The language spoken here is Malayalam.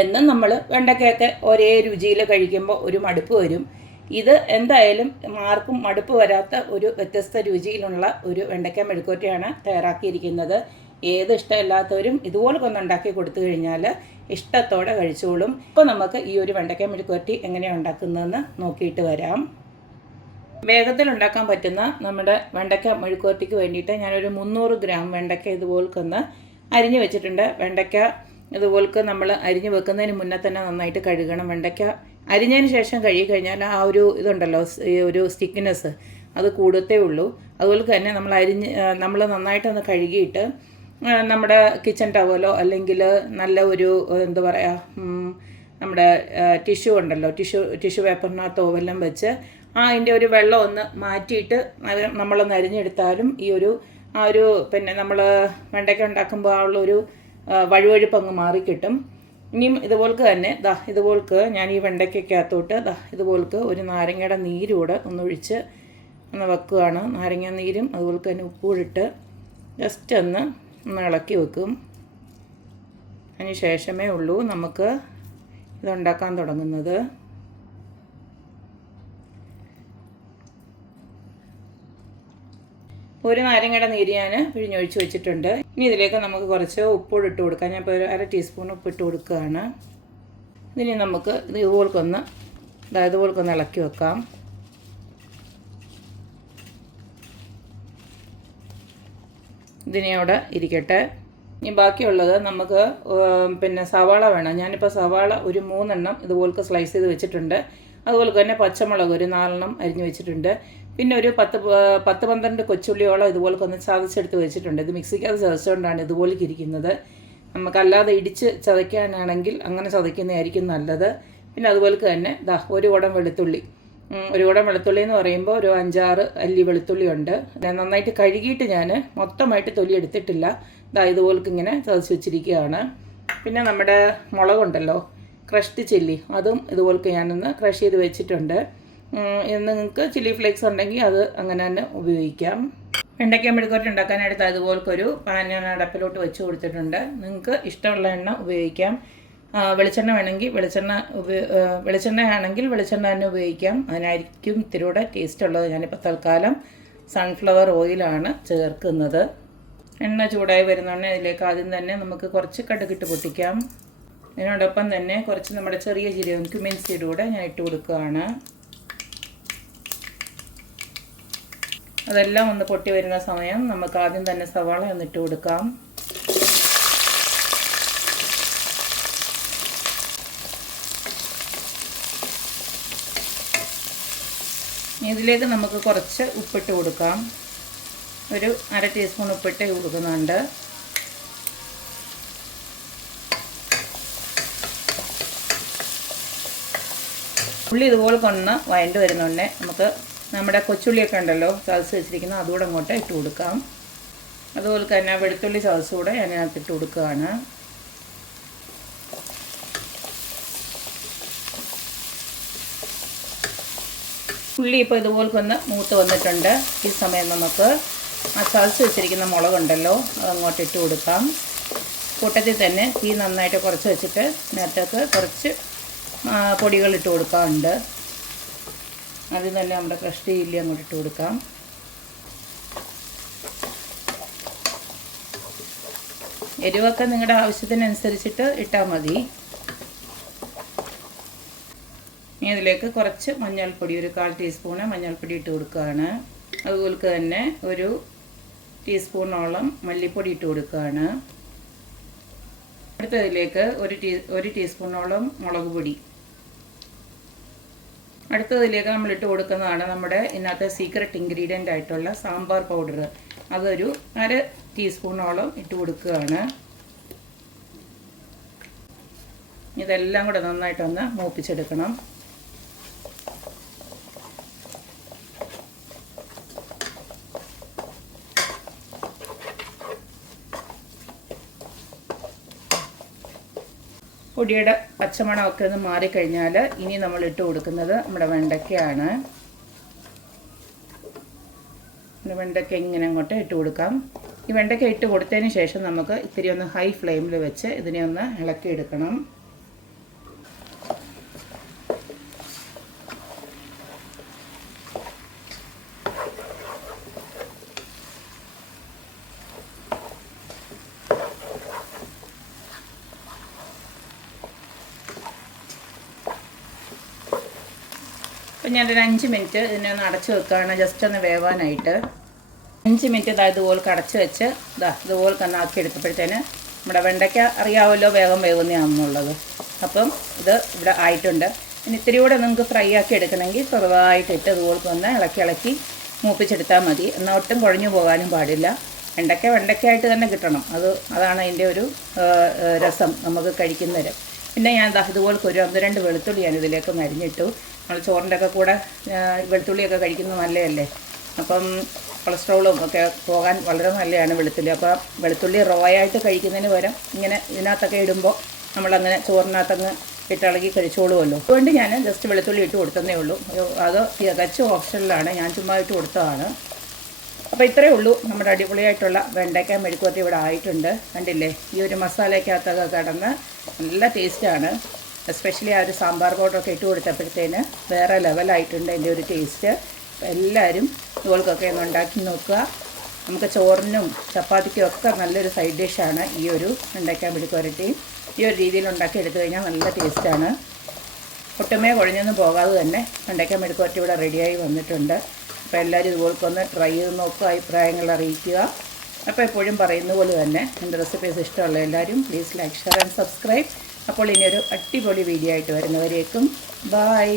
എന്നും നമ്മൾ വെണ്ടയ്ക്കയൊക്കെ ഒരേ രുചിയിൽ കഴിക്കുമ്പോൾ ഒരു മടുപ്പ് വരും. ഇത് എന്തായാലും ആർക്കും മടുപ്പ് വരാത്ത ഒരു വ്യത്യസ്ത രുചിയിലുള്ള ഒരു വെണ്ടയ്ക്ക മെഴുക്കുവരട്ടിയാണ് തയ്യാറാക്കിയിരിക്കുന്നത്. ഏത് ഇഷ്ടമില്ലാത്തവരും ഇതുപോലൊക്കെ ഒന്ന് ഉണ്ടാക്കി കൊടുത്തു കഴിഞ്ഞാൽ ഇഷ്ടത്തോടെ കഴിച്ചോളും. ഇപ്പോൾ നമുക്ക് ഈ ഒരു വെണ്ടയ്ക്ക മെഴുക്കുവരട്ടി എങ്ങനെയാണ് ഉണ്ടാക്കുന്നതെന്ന് നോക്കിയിട്ട് വരാം. വേഗത്തിൽ ഉണ്ടാക്കാൻ പറ്റുന്ന നമ്മുടെ വെണ്ടയ്ക്ക മെഴുക്കുവരട്ടിക്ക് വേണ്ടിയിട്ട് ഞാനൊരു 300 ഗ്രാം വെണ്ടയ്ക്ക ഇതുപോലൊന്ന് അരിഞ്ഞ് വെച്ചിട്ടുണ്ട്. വെണ്ടയ്ക്ക ഇതുപോലൊക്കെ നമ്മൾ അരിഞ്ഞ് വെക്കുന്നതിന് മുന്നേ തന്നെ നന്നായിട്ട് കഴുകണം. വെണ്ടയ്ക്ക അരിഞ്ഞതിന് ശേഷം കഴുകി കഴിഞ്ഞാൽ ആ ഒരു ഇതുണ്ടല്ലോ, ഒരു സ്റ്റിക്കിനെസ് അത് കൂടത്തേ ഉള്ളൂ. അതുപോലെ തന്നെ നമ്മൾ നന്നായിട്ടൊന്ന് കഴുകിയിട്ട് നമ്മുടെ കിച്ചൺ ടവലോ അല്ലെങ്കിൽ നല്ല ഒരു എന്താ പറയുക, നമ്മുടെ ടിഷ്യൂ ഉണ്ടല്ലോ, ടിഷ്യൂ പേപ്പറിനകത്തോ വല്ലതും വെച്ച് അതിൻ്റെ ഒരു വെള്ളം ഒന്ന് മാറ്റിയിട്ട് നമ്മളൊന്ന് അരിഞ്ഞെടുത്താലും ആ ഒരു പിന്നെ നമ്മൾ വെണ്ടയ്ക്ക ഉണ്ടാക്കുമ്പോൾ ആ ഉള്ളൊരു വഴുവഴുപ്പ് അങ്ങ് മാറിക്കിട്ടും. ഇനിയും ഇതുപോൾക്ക് തന്നെ ഇതുപോൾക്ക് ഞാൻ ഈ വെണ്ടയ്ക്കകത്തോട്ട് ഇതുപോൾക്ക് ഒരു നാരങ്ങയുടെ നീരൂടെ ഒന്നൊഴിച്ച് ഒന്ന് വെക്കുകയാണ്. നാരങ്ങ നീരും അതുപോലെ തന്നെ ഉപ്പൂടിട്ട് ജസ്റ്റ് ഒന്ന് ഇളക്കി വെക്കും. അതിന് ശേഷമേ ഉള്ളൂ നമുക്ക് ഇതുണ്ടാക്കാൻ തുടങ്ങുന്നത്. ഒരു നാരങ്ങയുടെ നീര് ഞാൻ പിഴിഞ്ഞൊഴിച്ച് വെച്ചിട്ടുണ്ട്. ഇനി ഇതിലേക്ക് നമുക്ക് കുറച്ച് ഉപ്പൂടി ഇട്ട് കൊടുക്കാം. ഞാൻ ഇപ്പോൾ ഒരു 1/2 ടീസ്പൂൺ ഉപ്പിട്ട് കൊടുക്കുകയാണ്. ഇതിനി നമുക്ക് ഇതുപോലൊന്ന് ഇളക്കി വെക്കാം. ഇതിനെ അവിടെ ഇരിക്കട്ടെ. ഇനി ബാക്കിയുള്ളത് നമുക്ക് പിന്നെ സവാള വേണം. ഞാനിപ്പോൾ സവാള ഒരു 3 എണ്ണം ഇതുപോലൊക്കെ സ്ലൈസ് ചെയ്ത് വെച്ചിട്ടുണ്ട്. അതുപോലെ തന്നെ പച്ചമുളക് ഒരു 4 എണ്ണം അരിഞ്ഞ് വെച്ചിട്ടുണ്ട്. പിന്നെ ഒരു 10-12 കൊച്ചുള്ളിയോളം ഇതുപോലൊക്കെ ഒന്ന് ചതച്ചെടുത്ത് വെച്ചിട്ടുണ്ട്. ഇത് മിക്സിക്കകത്ത് ചതച്ചുകൊണ്ടാണ് ഇതുപോലേക്ക് ഇരിക്കുന്നത്. നമുക്കല്ലാതെ ഇടിച്ച് ചതയ്ക്കാനാണെങ്കിൽ അങ്ങനെ ചതയ്ക്കുന്നതായിരിക്കും നല്ലത്. പിന്നെ അതുപോലെ തന്നെ ഒരു കുടം വെളുത്തുള്ളി എന്ന് പറയുമ്പോൾ ഒരു 5-6 അല്ലി വെളുത്തുള്ളി ഉണ്ട്. നന്നായിട്ട് കഴുകിയിട്ട് ഞാൻ മൊത്തമായിട്ട് തൊലി എടുത്തിട്ടില്ല. ഇതുപോലൊക്കെ ഇങ്ങനെ ചതച്ച് വെച്ചിരിക്കുകയാണ്. പിന്നെ നമ്മുടെ മുളകുണ്ടല്ലോ, ക്രഷ്ഡ് ചില്ലി, അതും ഇതുപോലൊക്കെ ഞാനൊന്ന് ക്രഷ് ചെയ്ത് വെച്ചിട്ടുണ്ട്. നിങ്ങൾക്ക് ചില്ലി ഫ്ലേക്സ് ഉണ്ടെങ്കിൽ അത് അങ്ങനെ തന്നെ ഉപയോഗിക്കാം. വെണ്ടയ്ക്ക മെഴുക്കുവരട്ടി ഉണ്ടാക്കാനായിട്ട് അതുപോലൊരു പാൻ ഞാൻ അടപ്പിലോട്ട് വെച്ച് കൊടുത്തിട്ടുണ്ട്. നിങ്ങൾക്ക് ഇഷ്ടമുള്ള എണ്ണ ഉപയോഗിക്കാം. വെളിച്ചെണ്ണ വേണമെങ്കിൽ വെളിച്ചെണ്ണയാണെങ്കിൽ വെളിച്ചെണ്ണ തന്നെ ഉപയോഗിക്കാം. അതിനായിരിക്കും ഇത്തിരിയുടെ ടേസ്റ്റ് ഉള്ളത്. ഞാനിപ്പോൾ തൽക്കാലം സൺഫ്ലവർ ഓയിലാണ് ചേർക്കുന്നത്. എണ്ണ ചൂടായി വരുന്നോണ്ട് ഇതിലേക്ക് ആദ്യം തന്നെ നമുക്ക് കുറച്ച് കടുകിട്ട് പൊട്ടിക്കാം. ഇതിനോടൊപ്പം തന്നെ കുറച്ച് നമ്മുടെ ചെറിയ ജീരകം ക്യുമിൻ സീഡ് കൂടെ ഞാൻ ഇട്ട് കൊടുക്കുകയാണ്. അതെല്ലാം ഒന്ന് പൊട്ടി വരുന്ന സമയം നമുക്ക് ആദ്യം തന്നെ സവാള ഒന്നിട്ട് കൊടുക്കാം. ഇതിലേക്ക് നമുക്ക് കുറച്ച് ഉപ്പിട്ട് കൊടുക്കാം. ഒരു 1/2 ടീസ്പൂൺ ഉപ്പിട്ട് കൊടുക്കുന്നുണ്ട്. ഉള്ളി ഇതുപോലെ കൊന്ന് വഴണ്ട് വരുന്നുണ്ട്. നമുക്ക് നമ്മുടെ കൊച്ചുള്ളിയൊക്കെ ഉണ്ടല്ലോ ചതച്ച് വെച്ചിരിക്കുന്നത്, അതുകൂടെ അങ്ങോട്ട് ഇട്ട് കൊടുക്കാം. അതുപോലെ തന്നെ വെളുത്തുള്ളി ചതച്ചുകൂടെ അതിനകത്ത് ഇട്ട് കൊടുക്കുകയാണ്. ഉള്ളി ഇപ്പോൾ ഇതുപോലൊന്ന് മൂത്ത് വന്നിട്ടുണ്ട്. ഈ സമയം നമുക്ക് ആ ചതച്ച് വെച്ചിരിക്കുന്ന മുളകുണ്ടല്ലോ അതങ്ങോട്ട് ഇട്ട് കൊടുക്കാം. കൂട്ടത്തിൽ തന്നെ തീ നന്നായിട്ട് കുറച്ച് വെച്ചിട്ട് ഇതിനകത്തേക്ക് കുറച്ച് പൊടികൾ ഇട്ട് കൊടുക്കാറുണ്ട്. അതിൽ തന്നെ നമ്മുടെ ക്രഷ്ഡ് ചില്ലി അങ്ങോട്ട് ഇട്ട് കൊടുക്കാം. എരിവൊക്കെ നിങ്ങളുടെ ആവശ്യത്തിനനുസരിച്ചിട്ട് ഇട്ടാൽ മതി. ഇനി ഇതിലേക്ക് കുറച്ച് മഞ്ഞൾപ്പൊടി, ഒരു 1/4 ടീസ്പൂണ് മഞ്ഞൾപ്പൊടി ഇട്ട് കൊടുക്കുകയാണ്. അതുപോലെ തന്നെ ഒരു ടീസ്പൂണോളം മല്ലിപ്പൊടി ഇട്ട് കൊടുക്കുകയാണ്. അടുത്തതിലേക്ക് ഒരു ടീസ്പൂണോളം മുളക് പൊടി. അടുത്തതിലേക്ക് നമ്മൾ ഇട്ട് കൊടുക്കുന്നതാണ് നമ്മുടെ ഇന്നത്തെ സീക്രട്ട് ഇൻഗ്രീഡിയൻ്റ് ആയിട്ടുള്ള സാമ്പാർ പൗഡർ. അതൊരു 1/2 ടീസ്പൂണോളം ഇട്ട് കൊടുക്കുകയാണ്. ഇതെല്ലാം കൂടെ നന്നായിട്ടൊന്ന് മൂപ്പിച്ചെടുക്കണം. പൊടിയുടെ പച്ചമണമൊക്കെ ഒന്ന് മാറിക്കഴിഞ്ഞാൽ ഇനി നമ്മൾ ഇട്ട് കൊടുക്കുന്നത് നമ്മുടെ വെണ്ടയ്ക്കയാണ്. വെണ്ടയ്ക്ക ഇങ്ങനെ അങ്ങോട്ട് ഇട്ട് കൊടുക്കാം. ഈ വെണ്ടയ്ക്ക ഇട്ട് കൊടുത്തതിന് ശേഷം നമുക്ക് ഇത്തിരി ഒന്ന് ഹൈ ഫ്ലെയിമിൽ വെച്ച് ഇതിനെ ഒന്ന് ഇളക്കിയെടുക്കണം. അപ്പോൾ ഞാനൊരു 5 മിനിറ്റ് ഇതിനെ ഒന്ന് അടച്ച് വെക്കുകയാണ്, ജസ്റ്റ് ഒന്ന് വേവാനായിട്ട്. 5 മിനിറ്റ് ഇതുപോലെ അടച്ച് വെച്ച് ഇതുപോലെ തന്നെ ആക്കി എടുത്തപ്പോഴത്തേന് നമ്മുടെ വെണ്ടയ്ക്ക അറിയാമല്ലോ വേഗം വേവുന്നതാണെന്നുള്ളത്. അപ്പം ഇത് ഇവിടെ ആയിട്ടുണ്ട്. ഇനി ഇത്തിരി കൂടെ നിങ്ങൾക്ക് ഫ്രൈ ആക്കി എടുക്കണമെങ്കിൽ ചെറുതായിട്ടിട്ട് ഇതുപോലെ ഒന്ന് ഇളക്കി മൂപ്പിച്ചെടുത്താൽ മതി. എന്നാൽ ഒട്ടും കുഴഞ്ഞു പോകാനും പാടില്ല. വെണ്ടയ്ക്കായിട്ട് തന്നെ കിട്ടണം. അതാണ് അതിൻ്റെ ഒരു രസം നമുക്ക് കഴിക്കുന്നവർ. പിന്നെ ഞാൻ ഇതുപോലെ ഒരു 1-2 വെളുത്തുള്ളി ഞാൻ ഇതിലേക്ക് അരിഞ്ഞിട്ടു. നമ്മൾ ചോറിൻ്റെ ഒക്കെ കൂടെ വെളുത്തുള്ളിയൊക്കെ കഴിക്കുന്നത് നല്ലതല്ലേ. അപ്പം കൊളസ്ട്രോളും ഒക്കെ പോകാൻ വളരെ നല്ലതാണ് വെളുത്തുള്ളി. അപ്പോൾ വെളുത്തുള്ളി റോയായിട്ട് കഴിക്കുന്നതിന് പകരം ഇങ്ങനെ ഇതിനകത്തൊക്കെ ഇടുമ്പോൾ നമ്മളങ്ങനെ ചോറിനകത്തങ്ങ് ഇട്ടിളകി കഴിച്ചോളുമല്ലോ. അതുകൊണ്ട് ഞാൻ ജസ്റ്റ് വെളുത്തുള്ളി ഇട്ട് കൊടുത്തതേ ഉള്ളൂ. അത് തികച്ചും ഓപ്ഷനിലാണ്, ഞാൻ ചുമ്മാ ഇട്ട് കൊടുത്തതാണ്. അപ്പോൾ ഇത്രയേ ഉള്ളൂ. നമ്മുടെ അടിപൊളിയായിട്ടുള്ള വെണ്ടയ്ക്ക മെഴുക്കുവരട്ടി ഇവിടെ ആയിട്ടുണ്ട്. കണ്ടില്ലേ, ഈ ഒരു മസാലയ്ക്കകത്തൊക്കെ കിടന്ന് നല്ല ടേസ്റ്റാണ്. എസ്പെഷ്യലി ആ ഒരു സാമ്പാർ പൗഡറൊക്കെ ഇട്ട് കൊടുത്തപ്പോഴത്തേന് വേറെ ലെവലായിട്ടുണ്ട് അതിൻ്റെ ഒരു ടേസ്റ്റ്. അപ്പോൾ എല്ലാവരും ഇതുപോലൊക്കെ ഒന്ന് ഉണ്ടാക്കി നോക്കുക. നമുക്ക് ചോറിനും ചപ്പാത്തിക്കും ഒക്കെ നല്ലൊരു സൈഡ് ഡിഷാണ് ഈ ഒരു വെണ്ടയ്ക്ക മെഴുക്കുവരട്ടി. ഈ ഒരു രീതിയിൽ ഉണ്ടാക്കി എടുത്തു കഴിഞ്ഞാൽ നല്ല ടേസ്റ്റാണ്. ഒട്ടുമേ കുഴഞ്ഞൊന്നും പോകാതെ തന്നെ വെണ്ടയ്ക്ക മെഴുക്കുവരട്ടി ഇവിടെ റെഡിയായി വന്നിട്ടുണ്ട്. അപ്പോൾ എല്ലാവരും ഇതുപോലൊക്കെ ട്രൈ ചെയ്ത് നോക്കുക, അഭിപ്രായങ്ങൾ അറിയിക്കുക. അപ്പോൾ എപ്പോഴും പറയുന്ന പോലെ തന്നെ എൻ്റെ റെസിപ്പീസ് ഇഷ്ടമുള്ള എല്ലാവരും please like, share and subscribe. അപ്പോൾ ഇനിയൊരു അടിപൊളി വീഡിയോ ആയിട്ട് വരുന്നവരേക്കും ബൈ.